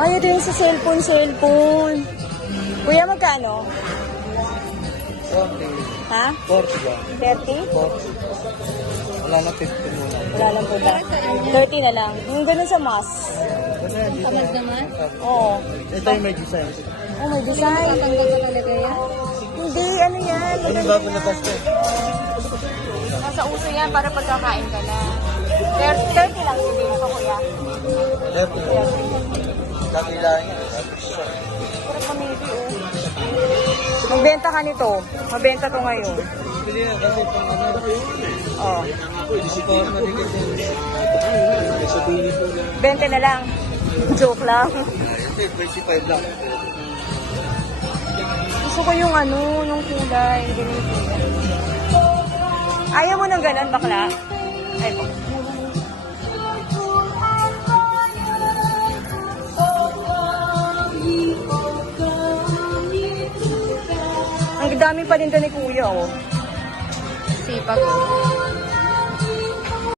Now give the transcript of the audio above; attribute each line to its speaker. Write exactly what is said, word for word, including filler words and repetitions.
Speaker 1: Ay, ito yung sa cellphone, cellphone. Kuya, magkano?
Speaker 2: forty.
Speaker 1: Ha?
Speaker 2: forty ba?
Speaker 1: thirty?
Speaker 2: forty. Wala na fifty muna.
Speaker 1: Wala lang po ba? thirty na lang. Yung ganun sa mask.
Speaker 2: Kasi dito.
Speaker 3: Tamad naman?
Speaker 1: Oo.
Speaker 2: Ito yung may design.
Speaker 1: Oh, may design.
Speaker 3: Tatanggal ka talaga yan?
Speaker 1: Hindi, ano yan?
Speaker 2: Ano
Speaker 1: Maganda
Speaker 2: ba
Speaker 1: yan.
Speaker 2: labas ko?
Speaker 1: Nasa uso yan para pagkakain ka na. thirty lang yung dito, kuya.
Speaker 2: thirty. Kakilaan niya.
Speaker 1: Pero pamili, oh. Magbenta ka nito. Mabenta to ngayon.
Speaker 2: Bili na kasi itong ano.
Speaker 1: Oh.
Speaker 2: Support na rin kasi.
Speaker 1: twenty na lang. Joke lang.
Speaker 2: Ito yung twenty-five lang.
Speaker 1: Gusto ko yung ano, yung kulay. Ganun yung kulay. Ayaw mo ng ganun, bakla? Ay, bakla. Ang dami pa din to ni kuya, oh.
Speaker 3: Sipag.